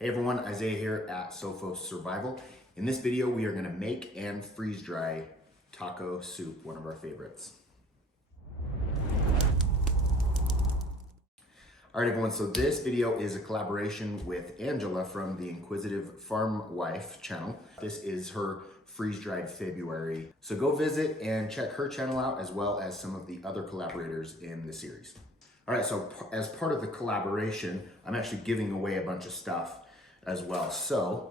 Hey everyone, Isaiah here at Sophos Survival. In this video, we are gonna make and freeze dry taco soup, one of our favorites. All right everyone, so this video is a collaboration with Angela from the Inquisitive Farmwife channel. This is her freeze-dried February. So go visit and check her channel out as well as some of the other collaborators in the series. All right, so as part of the collaboration, I'm actually giving away a bunch of stuff as well. So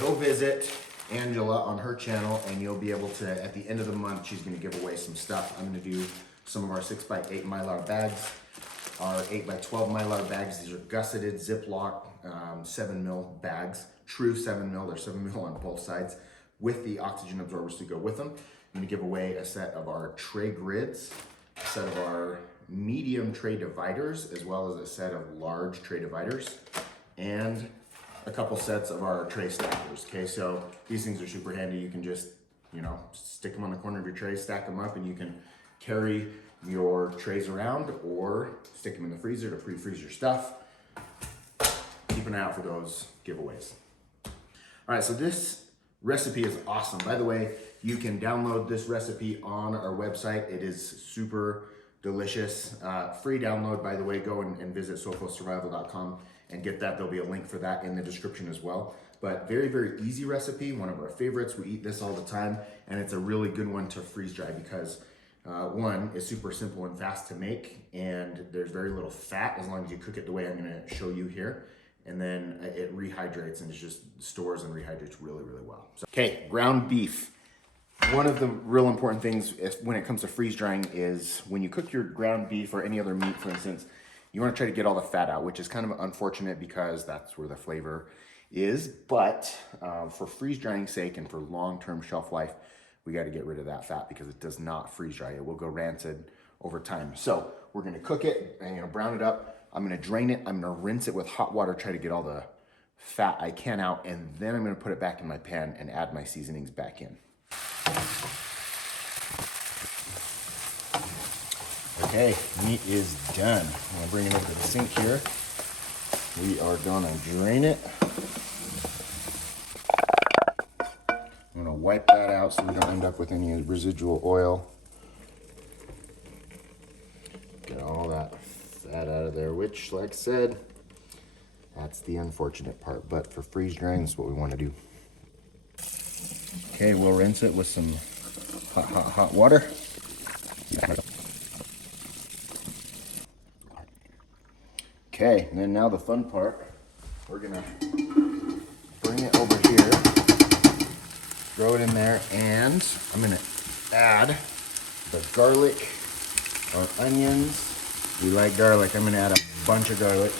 go visit Angela on her channel and you'll be able to, at the end of the month, she's gonna give away some stuff. I'm gonna do some of our 6x8 Mylar bags, our 8x12 Mylar bags. These are gusseted Ziploc 7mm bags, true 7mm, they're 7mm on both sides with the oxygen absorbers to go with them. I'm gonna give away a set of our tray grids, a set of our medium tray dividers, as well as a set of large tray dividers, and a couple sets of our tray stackers. Okay, so these things are super handy. You can just, stick them on the corner of your tray, stack them up, and you can carry your trays around or stick them in the freezer to pre-freeze your stuff. Keep an eye out for those giveaways. All right, so this recipe is awesome. By the way, you can download this recipe on our website. It is super delicious. Free download, by the way. Go and visit sophossurvival.com and get that. There'll be a link for that in the description as well. But very, very easy recipe. One of our favorites. We eat this all the time, and it's a really good one to freeze dry because one, it's super simple and fast to make, and there's very little fat as long as you cook it the way I'm gonna show you here. And then it rehydrates and it just stores and rehydrates really, really well. So, okay, ground beef. One of the real important things when it comes to freeze drying is when you cook your ground beef or any other meat, for instance, you want to try to get all the fat out, which is kind of unfortunate because that's where the flavor is. But for freeze drying's sake and for long-term shelf life, we got to get rid of that fat because it does not freeze dry. It will go rancid over time. So we're going to cook it and brown it up. I'm going to drain it. I'm going to rinse it with hot water, try to get all the fat I can out, and then I'm going to put it back in my pan and add my seasonings back in. Okay, meat is done. I'm gonna bring it over to the sink here. We are gonna drain it. I'm gonna wipe that out so we don't end up with any residual oil. Get all that fat out of there, which, like I said, that's the unfortunate part. But for freeze drying, that's what we want to do. Okay, we'll rinse it with some hot water. Okay, and then now the fun part, we're gonna bring it over here, throw it in there, and I'm gonna add the garlic or onions. We like garlic. I'm gonna add a bunch of garlic.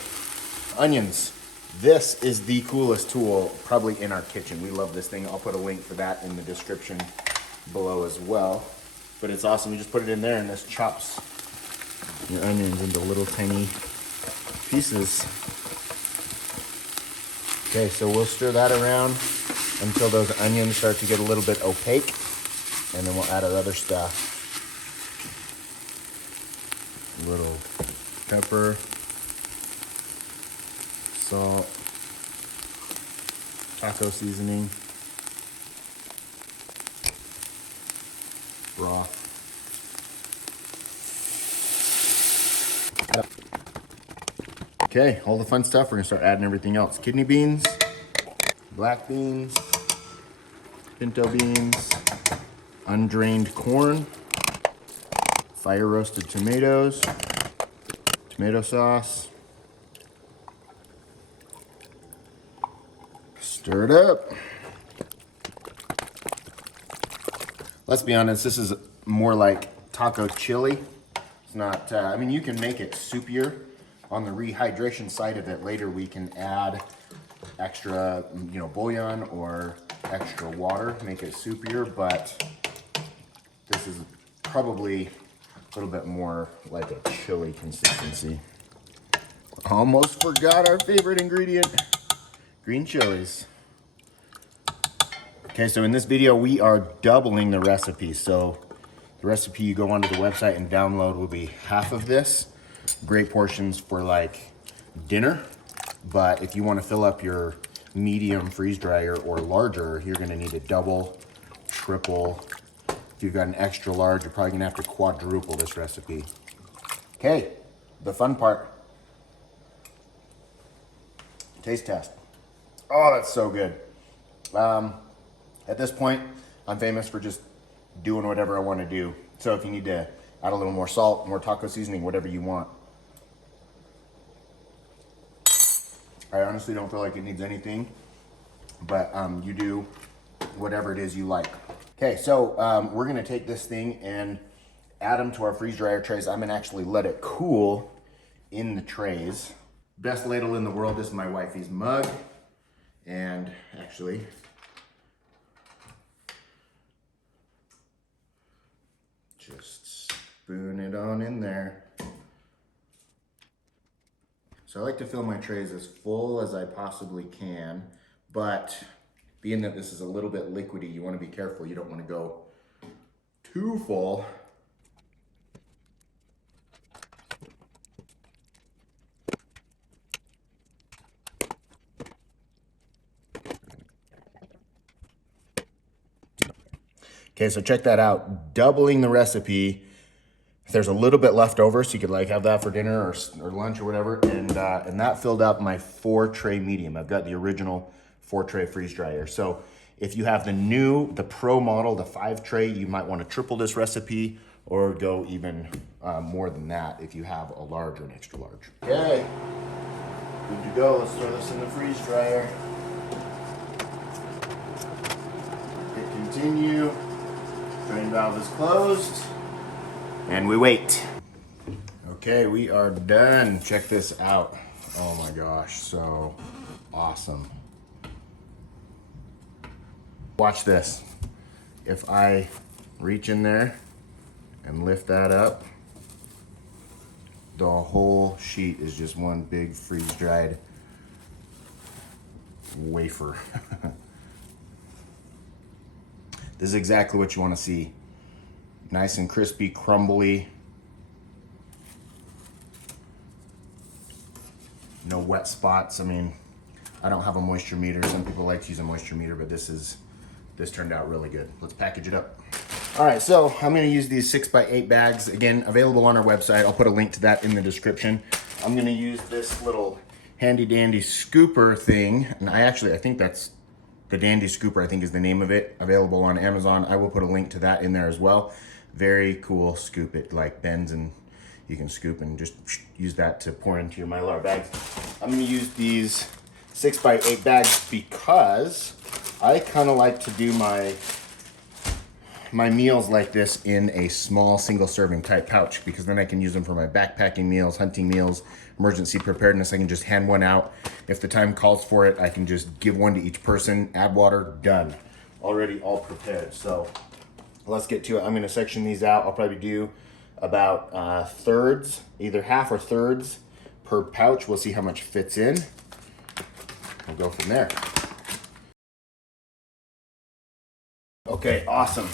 Onions. This is the coolest tool probably in our kitchen. We love this thing. I'll put a link for that in the description below as well. But it's awesome. You just put it in there and this chops your onions into little tiny pieces. Okay, so we'll stir that around until those onions start to get a little bit opaque, and then we'll add our other stuff. A little pepper, salt, taco seasoning, broth. Okay, all the fun stuff. We're gonna start adding everything else. Kidney beans, black beans, pinto beans, undrained corn, fire roasted tomatoes, tomato sauce. Stir it up. Let's be honest, this is more like taco chili. It's not, I mean, you can make it soupier. On the rehydration side of it, later we can add extra, bouillon or extra water, make it soupier, but this is probably a little bit more like a chili consistency. Almost forgot our favorite ingredient, green chilies. Okay, so in this video, we are doubling the recipe. So the recipe you go onto the website and download will be half of this. Great portions for like dinner. But if you want to fill up your medium freeze dryer or larger, you're going to need a double, triple. If you've got an extra large, you're probably going to have to quadruple this recipe. Okay, the fun part. Taste test. Oh, that's so good. At this point, I'm famous for just doing whatever I want to do. So if you need to add a little more salt, more taco seasoning, whatever you want. I honestly don't feel like it needs anything, but you do whatever it is you like. Okay, so we're gonna take this thing and add them to our freeze dryer trays. I'm gonna actually let it cool in the trays. Best ladle in the world. This is my wifey's mug. And actually, just spoon it on in there. So I like to fill my trays as full as I possibly can, but being that this is a little bit liquidy, you want to be careful. You don't want to go too full. Okay, so check that out. Doubling the recipe. If there's a little bit left over, so you could like have that for dinner or lunch or whatever, and that filled up my 4-tray medium. I've got the original 4-tray freeze dryer. So if you have the Pro model, the 5-tray, you might want to triple this recipe or go even more than that if you have a large or an extra large. Okay, good to go. Let's throw this in the freeze dryer. Hit continue. Drain valve is closed. And we wait. Okay, we are done. Check this out. Oh my gosh, so awesome. Watch this. If I reach in there and lift that up, the whole sheet is just one big freeze-dried wafer. This is exactly what you want to see. Nice and crispy, crumbly. No wet spots. I mean, I don't have a moisture meter. Some people like to use a moisture meter, but this turned out really good. Let's package it up. All right, so I'm gonna use these 6x8 bags. Again, available on our website. I'll put a link to that in the description. I'm gonna use this little handy dandy scooper thing. And I think that's the Dandy Scooper, I think is the name of it. Available on Amazon. I will put a link to that in there as well. Very cool scoop. It like bends and you can scoop and just use that to pour into your Mylar bags. I'm gonna use these 6x8 bags because I kind of like to do my meals like this in a small single serving type pouch, because then I can use them for my backpacking meals, hunting meals, emergency preparedness. I can just hand one out. If the time calls for it, I can just give one to each person, add water, done. Already all prepared. So let's get to it. I'm gonna section these out. I'll probably do about thirds, either half or thirds per pouch. We'll see how much fits in. We'll go from there. Okay, awesome.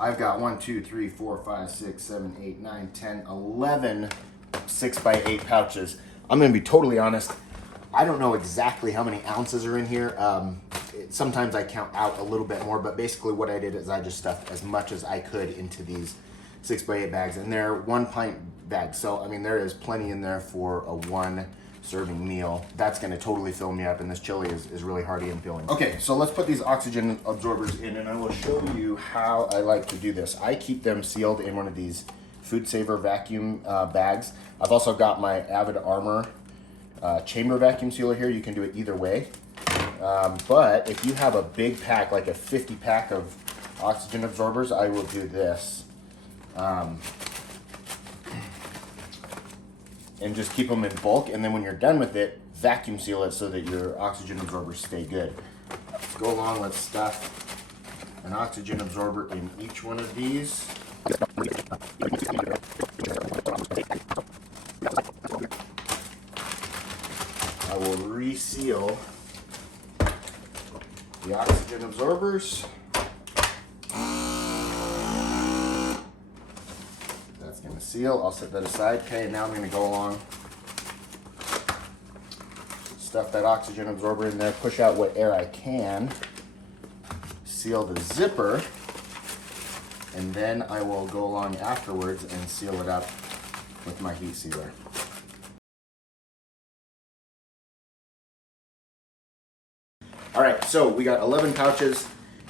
I've got 1, 2, 3, 4, 5, 6, 7, 8, 9, 10, 11 6x8 pouches. I'm gonna be totally honest. I don't know exactly how many ounces are in here. Sometimes I count out a little bit more, but basically what I did is I just stuffed as much as I could into these 6x8 bags, and they're 1 pint bags. So, I mean, there is plenty in there for a 1 serving meal. That's gonna totally fill me up, and this chili is really hearty and filling. Okay, so let's put these oxygen absorbers in, and I will show you how I like to do this. I keep them sealed in one of these Food Saver vacuum bags. I've also got my Avid Armor chamber vacuum sealer here. You can do it either way. But if you have a big pack, like a 50 pack of oxygen absorbers, I will do this. And just keep them in bulk, and then when you're done with it, vacuum seal it so that your oxygen absorbers stay good. Let's go along, let's stuff an oxygen absorber in each one of these. I will reseal the oxygen absorbers. That's gonna seal. I'll set that aside. Okay, now I'm gonna go along, Stuff that oxygen absorber in there, push out what air I can, seal the zipper, and then I will go along afterwards and seal it up with my heat sealer. All right, so we got 11 pouches.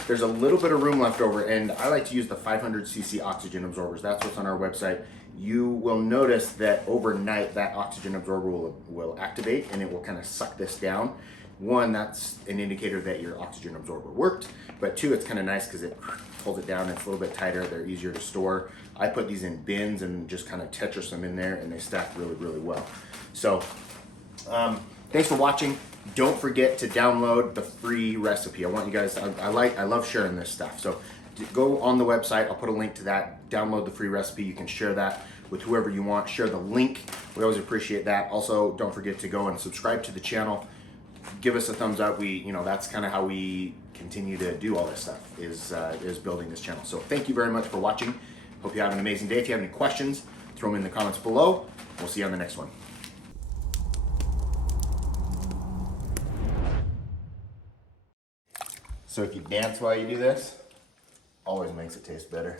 There's a little bit of room left over, and I like to use the 500cc oxygen absorbers. That's what's on our website. You will notice that overnight that oxygen absorber will activate and it will kind of suck this down. One, that's an indicator that your oxygen absorber worked, but two, it's kind of nice because it pulls it down. It's a little bit tighter. They're easier to store. I put these in bins and just kind of Tetris them in there, and they stack really, really well. So thanks for watching. Don't forget to download the free recipe. I want you guys, I love sharing this stuff. So go on the website. I'll put a link to that. Download the free recipe. You can share that with whoever you want. Share the link. We always appreciate that. Also, don't forget to go and subscribe to the channel. Give us a thumbs up. That's kind of how we continue to do all this stuff, is building this channel. So thank you very much for watching. Hope you have an amazing day. If you have any questions, throw them in the comments below. We'll see you on the next one. So if you dance while you do this, always makes it taste better.